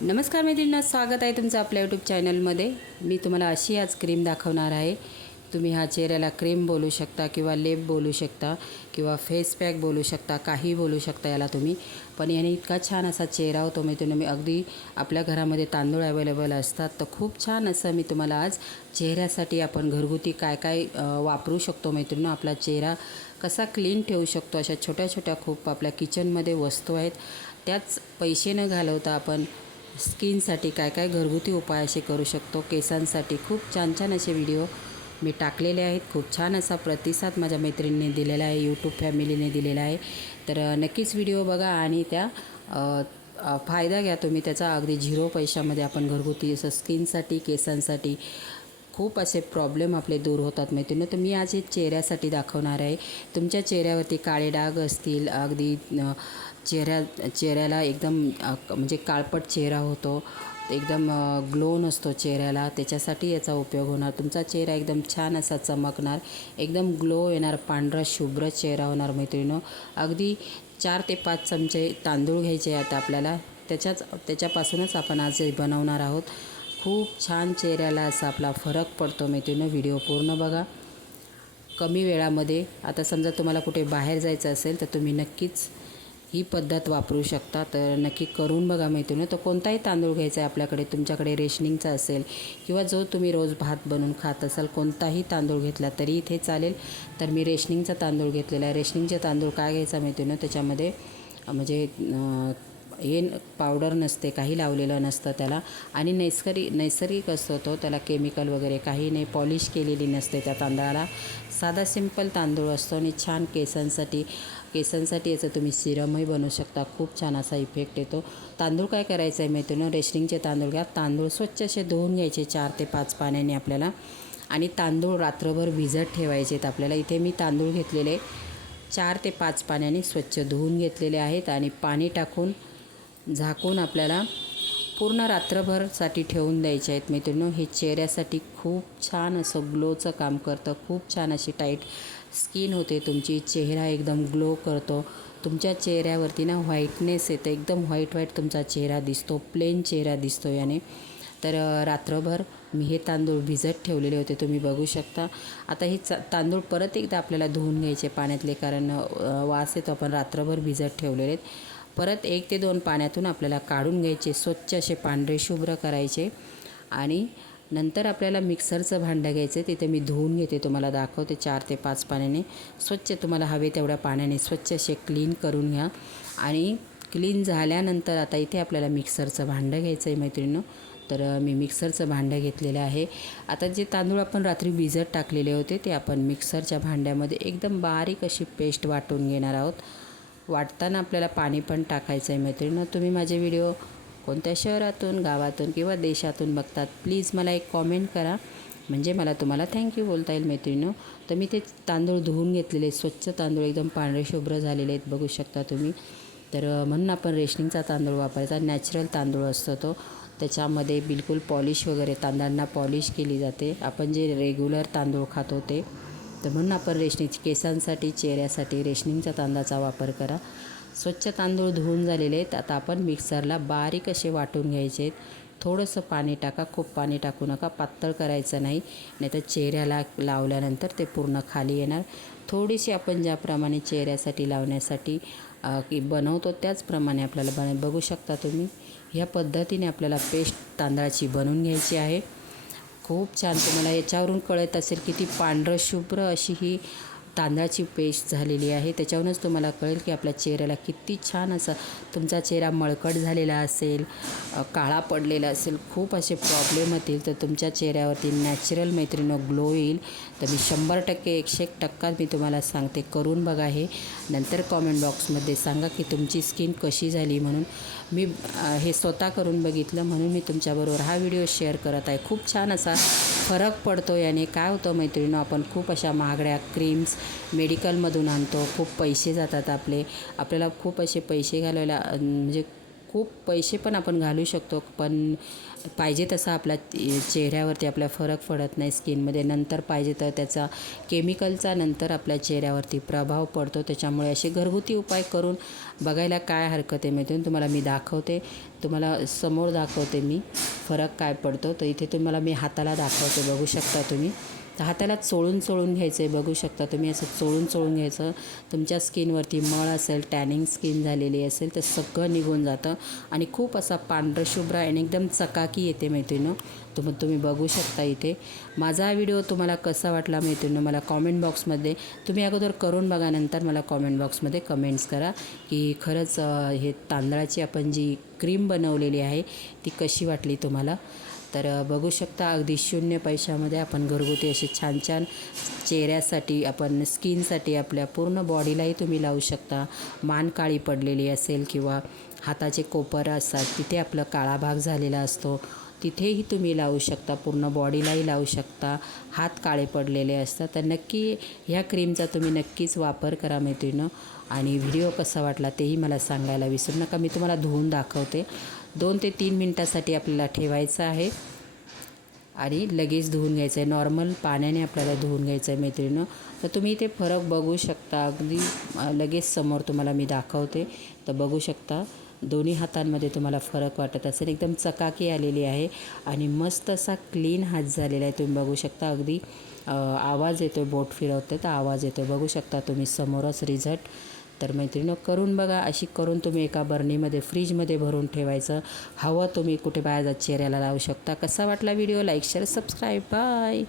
नमस्कार मैत्रिणींनो, स्वागत आहे तुमचं आपल्या यूट्यूब चॅनलमध्ये। मी तुम्हाला अशी आज क्रीम दाखवणार आहे। तुम्ही हा चेहऱ्याला क्रीम बोलू शकता किंवा लेप बोलू शकता किंवा फेस पॅक बोलू शकता, काही बोलू शकता याला तुम्ही। पण याने इतका छान असा चेहरा होतो मैत्रिणींनो। मी अगदी आपल्या घरामध्ये तांदूळ अवेलेबल असतात, तर खूप छान असं मी तुम्हाला आज चेहऱ्यासाठी आपण घरगुती काय काय वापरू शकतो मैत्रिणींनो, आपला चेहरा कसा क्लीन ठेवू शकतो, अशा छोट्या छोट्या खूप आपल्या किचनमध्ये वस्तू आहेत। त्याच पैसे न घालवता आपण स्किनसाठी काय काय घरगुती उपाय असे करू शकतो। केसांसाठी खूप छान छान असे व्हिडिओ मी टाकलेले आहेत। खूप छान असा प्रतिसाद माझ्या मैत्रिणींनी दिलेला आहे, यूट्यूब फॅमिलीने दिलेला आहे। तर नक्कीच व्हिडिओ बघा आणि त्या फायदा घ्या तुम्ही त्याचा। अगदी 0 पैशामध्ये आपण घरगुती असं स्किनसाठी केसांसाठी खूप असे प्रॉब्लेम आपले दूर होतात मैत्रिणींनो। तर मी आज हे चेहऱ्यासाठी दाखवणार आहे। तुमच्या चेहऱ्यावरती काळे डाग असतील, अगदी चेहऱ्याला एकदम म्हणजे काळपट चेहरा होतो, एकदम ग्लो नसतो चेहऱ्याला, त्याच्यासाठी याचा उपयोग होणार। तुमचा चेहरा एकदम छान असा चमकणार, एकदम ग्लो येणार, पांढरा शुभ्र चेहरा होणार मैत्रिणींनो। अगदी 4 ते 5 चमचे तांदूळ घ्यायचे आहेत आपल्याला, त्याच्यापासूनच आपण आज बनवणार आहोत। खूप छान चेहऱ्याला असा आपला फरक पडतो मैत्रिणींनो। व्हिडिओ पूर्ण बघा, कमी वेळामध्ये। आता समजा तुम्हाला कुठे बाहेर जायचं असेल तर तुम्ही नक्कीच ही पद्धत वापरू शकता, तर नक्की करून बघा मैत्रिणींनो। तर कोणताही तांदूळ घ्यायचा आहे आपल्याकडे, तुमच्याकडे रेशनिंगचा असेल किंवा जो तुम्ही रोज भात बनवून खात असाल, कोणताही तांदूळ घेतला तरी इथे चालेल। तर मी रेशनिंगचा तांदूळ घेतलेला आहे। रेशनिंगचा तांदूळ काय घ्यायचा मैत्रिणींनो, त्याच्यामध्ये म्हणजे हे पावडर नसते, काही लावलेलं नसतं त्याला, आणि नैसर्गिक असतो तो, त्याला केमिकल वगैरे काही नाही, पॉलिश केलेली नसते त्या तांदळाला। साधा सिंपल तांदूळ असतो आणि छान केसांसाठी याचं तुम्ही सिरमही बनवू शकता। खूप छान असा इफेक्ट येतो। तांदूळ काय करायचं आहे मैत्रिणींनो, रेशनिंगचे तांदूळ घ्या। तांदूळ स्वच्छ असे धुवून घ्यायचे 4 ते 5 पाण्याने आपल्याला, आणि तांदूळ रात्रभर भिजत ठेवायचे आहेत आपल्याला। इथे मी तांदूळ घेतलेले 4 ते 5 पाण्याने स्वच्छ धुवून घेतलेले आहेत, आणि पाणी टाकून झाकून आपल्याला पूर्ण रात्रभरसाठी ठेवून द्यायचे आहेत मैत्रिणींनो। हे चेहऱ्यासाठी खूप छान असं ग्लोचं काम करतं। खूप छान अशी टाईट स्किन होते तुमची, चेहरा एकदम ग्लो करतो। तुमच्या चेहऱ्यावरती ना व्हाईटनेस येते, एकदम व्हाईट तुमचा चेहरा दिसतो, प्लेन चेहरा दिसतो याने। तर रात्रभर मी हे तांदूळ भिजत ठेवलेले होते, तुम्ही बघू शकता। आता हे तांदूळ परत एकदा आपल्याला धुवून घ्यायचे पाण्यातले, कारण वास येतो, आपण रात्रभर भिजत ठेवलेले आहेत। परत 1 ते 2 पाण्यातून आपल्याला काढून घ्यायचे, स्वच्छ असे पांढरे शुभ्र करायचे, आणि नंतर आपल्याला मिक्सरचं भांडं घ्यायचं। तिथे मी धुवून घेते, तुम्हाला दाखवते। 4 ते 5 पाण्याने स्वच्छ, तुम्हाला हवे तेवढ्या पाण्याने स्वच्छ असे क्लीन करून घ्या। आणि क्लीन झाल्यानंतर आता इथे आपल्याला मिक्सरचं भांडं घ्यायचं आहे मैत्रिणींनो। तर मी मिक्सरचं भांडं घेतलेलं आहे। आता जे तांदूळ आपण रात्री भिजत टाकलेले होते ते आपण मिक्सरच्या भांड्यामध्ये एकदम बारीक अशी पेस्ट वाटून घेणार आहोत। वाटताना आपल्याला पाणी पण टाकायचं आहे मैत्रिणींनो। तुम्ही माझे व्हिडिओ कोणत्या शहरातून, गावातून किंवा देशातून बघतात, प्लीज मला एक कॉमेंट करा, म्हणजे मला तुम्हाला थँक्यू बोलता येईल मैत्रिणींनो। तर मी ते तांदूळ धुवून घेतलेले, स्वच्छ तांदूळ एकदम पांढरे शुभ्र झालेले आहेत, बघू शकता तुम्ही। तर म्हणून आपण रेशनिंगचा तांदूळ वापरायचा, नॅचरल तांदूळ असतो तो, त्याच्यामध्ये बिलकुल पॉलिश वगैरे, तांदळांना पॉलिश केली जाते, आपण जे रेग्युलर तांदूळ खातो ते। तर म्हणून आपण केसांसाठी, चेहऱ्यासाठी रेशनिंगच्या तांदळाचा वापर करा। स्वच्छ तांदूळ धुवून झालेले आहेत। आता आपण मिक्सरला बारीक असे वाटून घ्यायचे आहेत। थोडंसं पाणी टाका, खूप पाणी टाकू नका, पातळ करायचं नाही, नाहीतर चेहऱ्याला लावल्यानंतर ते पूर्ण खाली येणार। थोडीशी आपण ज्याप्रमाणे चेहऱ्यासाठी लावण्यासाठी बनवतो त्याचप्रमाणे आपल्याला बघू शकता तुम्ही। ह्या पद्धतीने आपल्याला पेस्ट तांदळाची बनवून घ्यायची आहे। खूप छान, तुम्हाला याच्यावरून कळत असेल किती पांढरं शुभ्र अशी ही तांदळाची पेस्ट झालेली आहे। त्याच्यावरूनच तुम्हाला कळेल की आपल्या चेहऱ्याला किती छान असा, तुमचा चेहरा मळकट झालेला असेल, काळा पडलेला असेल, खूप असे प्रॉब्लेम होतील, तर तुमच्या चेहऱ्यावरती नॅचरल मैत्रिणींनो ग्लो येईल। तर मी 100% 101% मी तुम्हाला सांगते, करून बघा हे। नंतर कॉमेंट बॉक्समध्ये सांगा की तुमची स्किन कशी झाली म्हणून। मी हे स्वतः करून बघितलं, म्हणून मी तुमच्याबरोबर हा व्हिडिओ शेअर करत आहे। खूप छान असा फरक पडतो याने। काय होतं मैत्रिणींनो, आपण खूप अशा महागड्या क्रीम्स मेडिकलमधून आणतो, खूप पैसे जातात आपल्याला खूप असे पैसे घालवायला, म्हणजे खूप पैसे पण आपण घालू शकतो, पण पाहिजे तसा आपल्या चेहऱ्यावरती आपल्या फरक पडत नाही स्किनमध्ये. नंतर पाहिजे तर त्याचा केमिकलचा नंतर आपल्या चेहऱ्यावरती प्रभाव पडतो. त्याच्यामुळे असे घरगुती उपाय करून बघायला काय हरकत आहे. मैत्रीण तुम्हाला मी दाखवते, तुम्हाला समोर दाखवते मी फरक काय पडतो. तर इथे तुम्हाला मी हाताला दाखवते, बघू शकता तुम्ही. तर हाताला चोळून घ्यायचं आहे, बघू शकता तुम्ही. असं चोळून घ्यायचं. तुमच्या स्किनवरती मळ असेल, टॅनिंग स्किन झालेली असेल तर सगळं निघून जातं आणि खूप असा पांढरशुभ्र आणि एकदम चकाकी येते मैत्रिणी. तुम्ही बघू शकता इथे. माझा हा व्हिडिओ तुम्हाला कसा वाटला मैत्रिणी मला कॉमेंट बॉक्समध्ये तुम्ही अगोदर करून बघा, नंतर मला कॉमेंट बॉक्समध्ये कमेंट्स करा की खरंच हे तांदळाची आपण जी क्रीम बनवलेली आहे ती कशी वाटली तुम्हाला. तर बघू शकता अगदी 0 पैशामध्ये आपण घरगुती असे छान छान चेहऱ्यासाठी, आपण स्किनसाठी, आपल्या पूर्ण बॉडीलाही तुम्ही लावू शकता. मान काळी पडलेली असेल किंवा हाताचे कोपर असतात तिथे आपला काळा भाग झालेला असतो तिथेही तुम्ही लावू शकता. पूर्ण बॉडीलाही लावू शकता. हात काळे पडलेले असतात तर नक्की ह्या क्रीमचा तुम्ही नक्कीच वापर करा मैत्रिणींनो. आणि व्हिडिओ कसा वाटला तेही मला सांगायला विसरू नका. मी तुम्हाला धुवून दाखवते. 2 ते 3 मिनटासाठी आपल्याला ठेवायचं आहे आणि लगेच धुवून घ्यायचं आहे. नॉर्मल पाण्याने आपल्याला धुवून घ्यायचं आहे मैत्रिणींनो. तर तुम्ही इथे फरक बघू शकता. अगदी लगेच समोर तुम्हाला मी दाखवते. तर बघू शकता दोन्ही हातांमध्ये तुम्हाला फरक वाटत असेल. एकदम चकाकी आलेली आहे आणि मस्त असा क्लीन हात झालेला आहे. तुम्ही बघू शकता अगदी आवाज येतो, बोट फिरवते तर आवाज येतो, बघू शकता तुम्ही समोरच रिझल्ट. तर मैत्रिणींनो करून बघा. अशी करून तुम्ही एका बर्नीमध्ये फ्रीजमध्ये भरून ठेवायचं. हवं तुम्ही कुठे बाहेर चेहऱ्याला लावू शकता. कसा वाटला video? Like, share, subscribe. Bye.